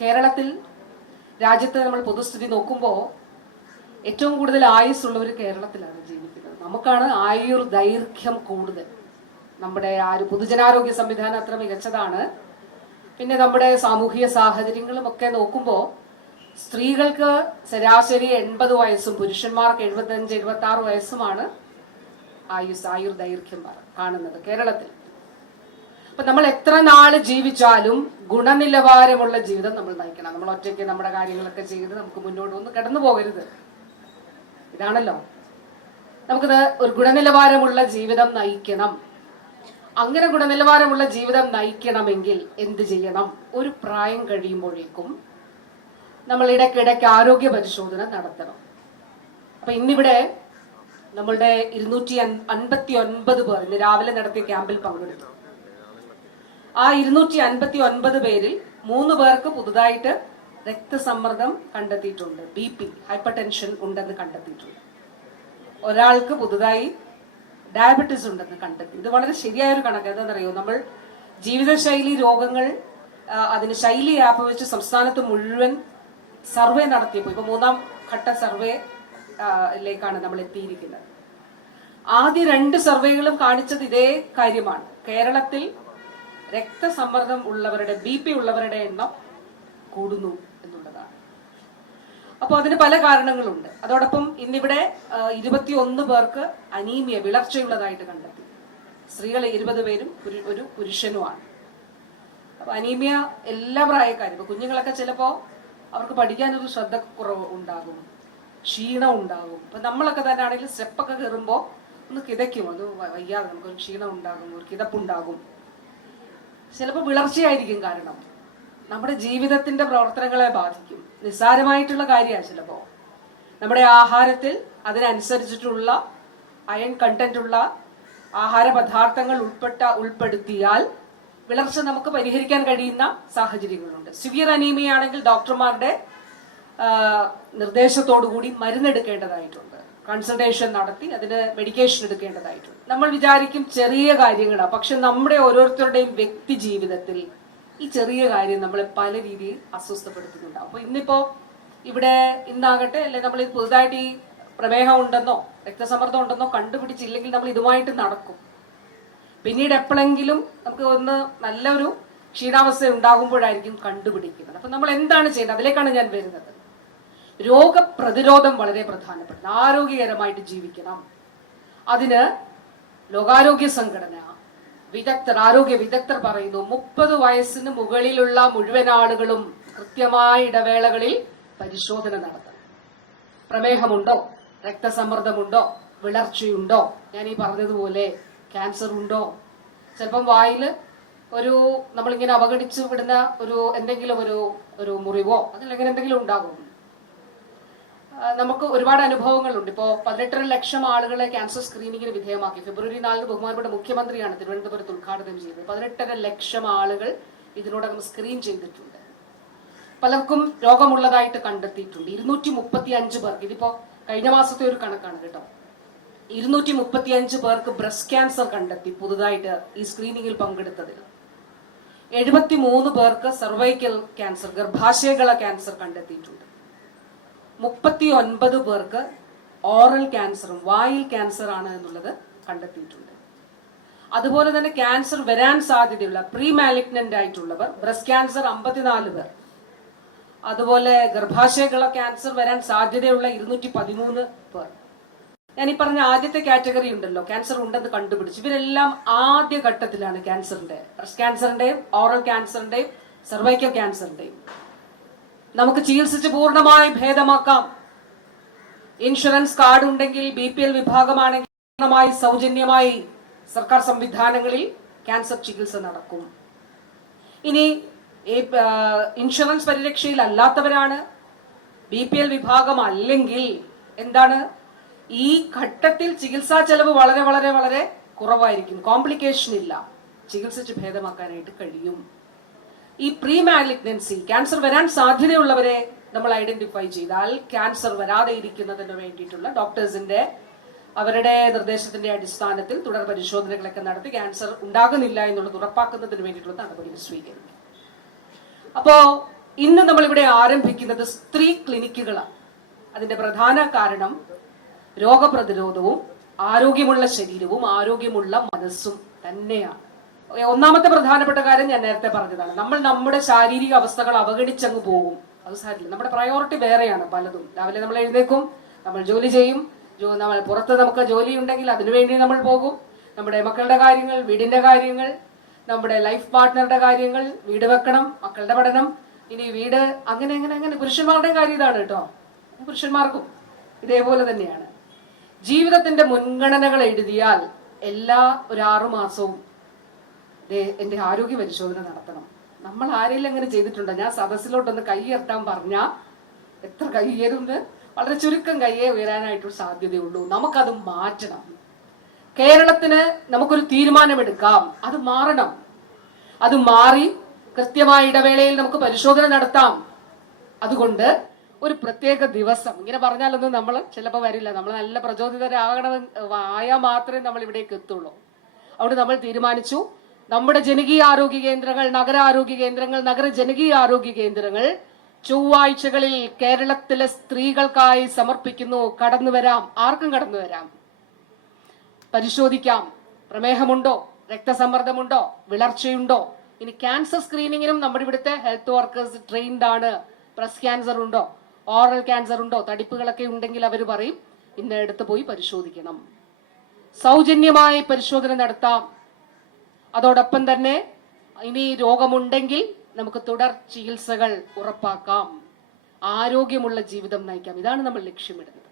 കേരളത്തിൽ രാജ്യത്ത് നമ്മൾ പൊതുസ്ഥിതി നോക്കുമ്പോൾ ഏറ്റവും കൂടുതൽ ആയുസ്സുള്ളവർ കേരളത്തിലാണ് ജീവിക്കുന്നത്. നമുക്കാണ് ആയുർ ദൈർഘ്യം കൂടുതൽ. നമ്മുടെ ആ ഒരു പൊതുജനാരോഗ്യ സംവിധാനം അത്ര മികച്ചതാണ്. പിന്നെ നമ്മുടെ സാമൂഹിക സാഹചര്യങ്ങളും ഒക്കെ നോക്കുമ്പോൾ സ്ത്രീകൾക്ക് ശരാശരി എൺപത് വയസ്സും പുരുഷന്മാർക്ക് എഴുപത്തഞ്ച് എഴുപത്തി ആറ് വയസ്സുമാണ് ആയുസ് ആയുർ ദൈർഘ്യം കാണുന്നത് കേരളത്തിൽ. അപ്പൊ നമ്മൾ എത്ര നാൾ ജീവിച്ചാലും ഗുണനിലവാരമുള്ള ജീവിതം നമ്മൾ നയിക്കണം. നമ്മൾ ഒറ്റയ്ക്ക് നമ്മുടെ കാര്യങ്ങളൊക്കെ ചെയ്ത് നമുക്ക് മുന്നോട്ട് ഒന്ന് കിടന്നു പോകരുത്. ഇതാണല്ലോ. നമുക്കിത് ഒരു ഗുണനിലവാരമുള്ള ജീവിതം നയിക്കണം. അങ്ങനെ ഗുണനിലവാരമുള്ള ജീവിതം നയിക്കണമെങ്കിൽ എന്ത് ചെയ്യണം? ഒരു പ്രായം കഴിയുമ്പോഴേക്കും നമ്മൾ ഇടയ്ക്കിടയ്ക്ക് ആരോഗ്യ പരിശോധന നടത്തണം. അപ്പൊ ഇന്നിവിടെ നമ്മളുടെ ഇരുന്നൂറ്റി അൻപത്തി ഒൻപത് പേർ ഇന്ന് രാവിലെ നടത്തിയ ക്യാമ്പിൽ പങ്കെടുത്തു. ആ ഇരുന്നൂറ്റി അൻപത്തി ഒൻപത് പേരിൽ മൂന്ന് പേർക്ക് പുതുതായിട്ട് രക്തസമ്മർദ്ദം കണ്ടെത്തിയിട്ടുണ്ട്. ബി പി ഹൈപ്പർ ടെൻഷൻ ഉണ്ടെന്ന് കണ്ടെത്തിയിട്ടുണ്ട്. ഒരാൾക്ക് പുതുതായി ഡയബറ്റീസ് ഉണ്ടെന്ന് കണ്ടെത്തി. ഇത് വളരെ ശരിയായ ഒരു കണക്ക്. എന്താണെന്നറിയോ? നമ്മൾ ജീവിതശൈലി രോഗങ്ങൾ അതിന് ശൈലി ആപ്പ് വെച്ച് സംസ്ഥാനത്ത് മുഴുവൻ സർവേ നടത്തിയപ്പോൾ ഇപ്പൊ മൂന്നാം ഘട്ട സർവേ ലേക്കാണ് നമ്മൾ എത്തിയിരിക്കുന്നത്. ആദ്യ രണ്ട് സർവേകളും കാണിച്ചത് ഇതേ കാര്യമാണ്. കേരളത്തിൽ രക്തസമ്മർദ്ദം ഉള്ളവരുടെ ബി പി ഉള്ളവരുടെ എണ്ണം കൂടുന്നു എന്നുള്ളതാണ്. അപ്പോൾ അതിന് പല കാരണങ്ങളുണ്ട്. അതോടൊപ്പം ഇന്നിവിടെ ഇരുപത്തി ഒന്ന് പേർക്ക് അനീമിയ വിളർച്ചയുള്ളതായിട്ട് കണ്ടെത്തി. സ്ത്രീകൾ ഇരുപത് പേരും ഒരു പുരുഷനുമാണ്. അപ്പൊ അനീമിയ എല്ലാ പ്രായക്കാരും ഇപ്പൊ കുഞ്ഞുങ്ങളൊക്കെ ചിലപ്പോ അവർക്ക് പഠിക്കാനൊരു ശ്രദ്ധ കുറവ് ഉണ്ടാകും ക്ഷീണം ഉണ്ടാകും. ഇപ്പൊ നമ്മളൊക്കെ തന്നെ ആണെങ്കിൽ സ്റ്റെപ്പൊക്കെ കയറുമ്പോ ഒന്ന് കിതയ്ക്കും. അത് വയ്യാതെ നമുക്കൊരു ക്ഷീണം ഉണ്ടാകും ഒരു കിതപ്പുണ്ടാകും. ചിലപ്പോൾ വിളർച്ചയായിരിക്കും കാരണം. നമ്മുടെ ജീവിതത്തിന്റെ പ്രവർത്തനങ്ങളെ ബാധിക്കും. നിസ്സാരമായിട്ടുള്ള കാര്യമാണ് ചിലപ്പോ. നമ്മുടെ ആഹാരത്തിൽ അതിനനുസരിച്ചിട്ടുള്ള അയൺ കണ്ടന്റ് ഉള്ള ആഹാര പദാർത്ഥങ്ങൾ ഉൾപ്പെട്ട ഉൾപ്പെടുത്തിയാൽ വിളർച്ച നമുക്ക് പരിഹരിക്കാൻ കഴിയുന്ന സാഹചര്യങ്ങളുണ്ട്. സിവിയർ അനീമിയ ആണെങ്കിൽ ഡോക്ടർമാരുടെ നിർദ്ദേശത്തോടു കൂടി മരുന്നെടുക്കേണ്ടതായിട്ടുണ്ട്. കൺസൾട്ടേഷൻ നടത്തി അതിന് മെഡിക്കേഷൻ എടുക്കേണ്ടതായിട്ടുണ്ട്. നമ്മൾ വിചാരിക്കും ചെറിയ കാര്യങ്ങളാണ് പക്ഷെ നമ്മുടെ ഓരോരുത്തരുടെയും വ്യക്തി ജീവിതത്തിൽ ഈ ചെറിയ കാര്യം നമ്മളെ പല രീതിയിൽ അസ്വസ്ഥപ്പെടുത്തുന്നുണ്ട്. അപ്പോൾ ഇന്നിപ്പോ ഇവിടെ ഇന്നാകട്ടെ അല്ലെ നമ്മൾ പുതുതായിട്ട് ഈ പ്രമേഹം ഉണ്ടെന്നോ രക്തസമ്മർദ്ദം ഉണ്ടെന്നോ കണ്ടുപിടിച്ചില്ലെങ്കിൽ നമ്മൾ ഇതുമായിട്ട് നടക്കും. പിന്നീട് എപ്പോഴെങ്കിലും നമുക്ക് ഒന്ന് നല്ലൊരു ക്ഷീണാവസ്ഥ ഉണ്ടാകുമ്പോഴായിരിക്കും കണ്ടുപിടിക്കുന്നത്. അപ്പൊ നമ്മൾ എന്താണ് ചെയ്യേണ്ടത്? അതിലേക്കാണ് ഞാൻ വരുന്നത്. രോഗപ്രതിരോധം വളരെ പ്രധാനപ്പെട്ട ആരോഗ്യകരമായിട്ട് ജീവിക്കണം. അതിന് ലോകാരോഗ്യ സംഘടന വിദഗ്ധർ ആരോഗ്യ വിദഗ്ധർ പറയുന്നു മുപ്പത് വയസ്സിന് മുകളിലുള്ള മുഴുവൻ ആളുകളും കൃത്യമായ ഇടവേളകളിൽ പരിശോധന നടത്തണം. പ്രമേഹമുണ്ടോ? രക്തസമ്മർദ്ദമുണ്ടോ? വിളർച്ചയുണ്ടോ? ഞാൻ ഈ പറഞ്ഞതുപോലെ ക്യാൻസർ ഉണ്ടോ ചിലപ്പം വായിൽ ഒരു നമ്മളിങ്ങനെ അവഗണിച്ച് വിടുന്ന ഒരു എന്തെങ്കിലും ഒരു ഒരു മുറിവോ അതല്ലെങ്കിൽ എന്തെങ്കിലും ഉണ്ടാകും. നമുക്ക് ഒരുപാട് അനുഭവങ്ങളുണ്ട്. ഇപ്പോൾ പതിനെട്ടര ലക്ഷം ആളുകളെ ക്യാൻസർ സ്ക്രീനിങ്ങിന് വിധേയമാക്കി. ഫെബ്രുവരി നാലിന് ബഹുമാനപ്പെട്ട മുഖ്യമന്ത്രിയാണ് തിരുവനന്തപുരത്ത് ഉദ്ഘാടനം ചെയ്തത്. പതിനെട്ടര ലക്ഷം ആളുകൾ ഇതിനോടകം സ്ക്രീൻ ചെയ്തിട്ടുണ്ട്. പലർക്കും രോഗമുള്ളതായിട്ട് കണ്ടെത്തിയിട്ടുണ്ട്. ഇരുന്നൂറ്റി മുപ്പത്തി അഞ്ച് പേർക്ക് ഇതിപ്പോ കഴിഞ്ഞ മാസത്തെ ഒരു കണക്കാണ് കേട്ടോ. ഇരുന്നൂറ്റി മുപ്പത്തി അഞ്ച് പേർക്ക് ബ്രസ്റ്റ് ക്യാൻസർ കണ്ടെത്തി പുതുതായിട്ട് ഈ സ്ക്രീനിങ്ങിൽ പങ്കെടുത്തതിൽ. എഴുപത്തി മൂന്ന് പേർക്ക് സർവൈക്കൽ ക്യാൻസർ ഗർഭാശയകള ക്യാൻസർ കണ്ടെത്തിയിട്ടുണ്ട്. മുപ്പത്തി ഒൻപത് പേർക്ക് ഓറൽ ക്യാൻസറും വായിൽ ക്യാൻസർ ആണ് എന്നുള്ളത് കണ്ടെത്തിയിട്ടുണ്ട്. അതുപോലെ തന്നെ ക്യാൻസർ വരാൻ സാധ്യതയുള്ള പ്രീ മാലിഗ്നന്റ് ആയിട്ടുള്ളവർ ബ്രസ്റ്റ് ക്യാൻസർ അമ്പത്തിനാല് പേർ അതുപോലെ ഗർഭാശയകള ക്യാൻസർ വരാൻ സാധ്യതയുള്ള ഇരുന്നൂറ്റി പതിമൂന്ന് പേർ. ഞാൻ ഈ പറഞ്ഞ ആദ്യത്തെ കാറ്റഗറി ഉണ്ടല്ലോ ക്യാൻസർ ഉണ്ടെന്ന് കണ്ടുപിടിച്ച്. ഇവരെല്ലാം ആദ്യ ഘട്ടത്തിലാണ് ക്യാൻസറിന്റെ ബ്രസ്റ്റ് ക്യാൻസറിന്റെയും ഓറൽ ക്യാൻസറിന്റെയും സർവൈക്കൽ ക്യാൻസറിന്റെയും. നമുക്ക് ചികിത്സിച്ച് പൂർണമായി ഭേദമാക്കാം. ഇൻഷുറൻസ് കാർഡ് ഉണ്ടെങ്കിൽ ബി പി എൽ വിഭാഗമാണെങ്കിൽ പൂർണമായി സൗജന്യമായി സർക്കാർ സംവിധാനങ്ങളിൽ ക്യാൻസർ ചികിത്സ നടക്കും. ഇനി ഇൻഷുറൻസ് പരിരക്ഷയിൽ അല്ലാത്തവരാണ്. ബി പി എൽ വിഭാഗം അല്ലെങ്കിൽ എന്താണ്? ഈ ഘട്ടത്തിൽ ചികിത്സാ ചെലവ് വളരെ വളരെ വളരെ കുറവായിരിക്കും. കോംപ്ലിക്കേഷൻ ഇല്ല. ചികിത്സിച്ച് ഭേദമാക്കാനായിട്ട് കഴിയും. ഈ പ്രീ മാലിഗ്നൻസി ക്യാൻസർ വരാൻ സാധ്യതയുള്ളവരെ നമ്മൾ ഐഡന്റിഫൈ ചെയ്താൽ ക്യാൻസർ വരാതെ ഇരിക്കുന്നതിന് വേണ്ടിയിട്ടുള്ള ഡോക്ടേഴ്സിന്റെ അവരുടെ നിർദ്ദേശത്തിന്റെ അടിസ്ഥാനത്തിൽ തുടർ പരിശോധനകളൊക്കെ നടത്തി ക്യാൻസർ ഉണ്ടാകുന്നില്ല എന്നുള്ളത് ഉറപ്പാക്കുന്നതിന് വേണ്ടിയിട്ടുള്ള നടപടികൾ സ്വീകരിക്കും. അപ്പോ ഇന്ന് നമ്മൾ ഇവിടെ ആരംഭിക്കുന്നത് സ്ത്രീ ക്ലിനിക്കുകളാണ്. അതിന്റെ പ്രധാന കാരണം രോഗപ്രതിരോധവും ആരോഗ്യമുള്ള ശരീരവും ആരോഗ്യമുള്ള മനസ്സും തന്നെയാണ്. ഒന്നാമത്തെ പ്രധാനപ്പെട്ട കാര്യം ഞാൻ നേരത്തെ പറഞ്ഞതാണ്. നമ്മൾ നമ്മുടെ ശാരീരിക അവസ്ഥകൾ അവഗണിച്ചങ്ങ് പോകും. അത് സാരില്ല. നമ്മുടെ പ്രയോറിറ്റി വേറെയാണ് പലതും. രാവിലെ നമ്മൾ എഴുന്നേക്കും നമ്മൾ ജോലി ചെയ്യും. നമ്മൾ പുറത്ത് നമുക്ക് ജോലി ഉണ്ടെങ്കിൽ അതിനുവേണ്ടി നമ്മൾ പോകും. നമ്മുടെ മക്കളുടെ കാര്യങ്ങൾ വീടിന്റെ കാര്യങ്ങൾ നമ്മുടെ ലൈഫ് പാർട്ട്ണറുടെ കാര്യങ്ങൾ വീട് വെക്കണം മക്കളുടെ പഠനം. ഇനി വീട് അങ്ങനെ അങ്ങനെ അങ്ങനെ. പുരുഷന്മാരുടെ കാര്യം ഇതാണ് കേട്ടോ. പുരുഷന്മാർക്കും ഇതേപോലെ തന്നെയാണ്. ജീവിതത്തിന്റെ മുൻഗണനകൾ എഴുതിയാൽ എല്ലാ ഒരു ആറു എന്റെ ആരോഗ്യ പരിശോധന നടത്തണം. നമ്മൾ ആരെങ്കിലും അങ്ങനെ ചെയ്തിട്ടുണ്ടോ? ഞാൻ സദസ്സിലോട്ടൊന്ന് കൈ ഉയർത്താൻ പറഞ്ഞ എത്ര കൈ ഉയരുന്ന് വളരെ ചുരുക്കം കൈയെ ഉയരാനായിട്ടുള്ള സാധ്യതയുള്ളൂ. നമുക്കത് മാറ്റണം. കേരളത്തിന് നമുക്കൊരു തീരുമാനമെടുക്കാം. അത് മാറണം. അത് മാറി കൃത്യമായ ഇടവേളയിൽ നമുക്ക് പരിശോധന നടത്താം. അതുകൊണ്ട് ഒരു പ്രത്യേക ദിവസം ഇങ്ങനെ പറഞ്ഞാലൊന്നും നമ്മൾ ചിലപ്പോൾ വരില്ല. നമ്മൾ നല്ല പ്രചോദിതരാകണം ആയാൽ മാത്രമേ നമ്മൾ ഇവിടേക്ക് എത്തുള്ളൂ. അതുകൊണ്ട് നമ്മൾ തീരുമാനിച്ചു. നമ്മുടെ ജനകീയ ആരോഗ്യ കേന്ദ്രങ്ങൾ നഗര ആരോഗ്യ കേന്ദ്രങ്ങൾ നഗര ജനകീയ ആരോഗ്യ കേന്ദ്രങ്ങൾ ചൊവ്വാഴ്ചകളിൽ കേരളത്തിലെ സ്ത്രീകൾക്കായി സമർപ്പിക്കുന്നു. കടന്നു വരാം. ആർക്കും കടന്നു വരാം? പരിശോധിക്കാം. പ്രമേഹമുണ്ടോ? രക്തസമ്മർദ്ദമുണ്ടോ? വിളർച്ചയുണ്ടോ? ഇനി ക്യാൻസർ സ്ക്രീനിങ്ങിനും നമ്മുടെ ഇവിടുത്തെ ഹെൽത്ത് വർക്കേഴ്സ് ട്രെയിൻഡ് ആണ്. ബ്രസ്റ്റ് ക്യാൻസർ ഉണ്ടോ? ഓറൽ ക്യാൻസർ ഉണ്ടോ? തടിപ്പുകളൊക്കെ ഉണ്ടെങ്കിൽ അവർ പറയും. ഇന്ന് എടുത്തു പോയി പരിശോധിക്കണം. സൗജന്യമായി പരിശോധന നടത്താം. അതോടൊപ്പം തന്നെ ഇനി രോഗമുണ്ടെങ്കിൽ നമുക്ക് തുടർ ചികിത്സകൾ ഉറപ്പാക്കാം. ആരോഗ്യമുള്ള ജീവിതം നയിക്കാം. ഇതാണ് നമ്മൾ ലക്ഷ്യമിടുന്നത്.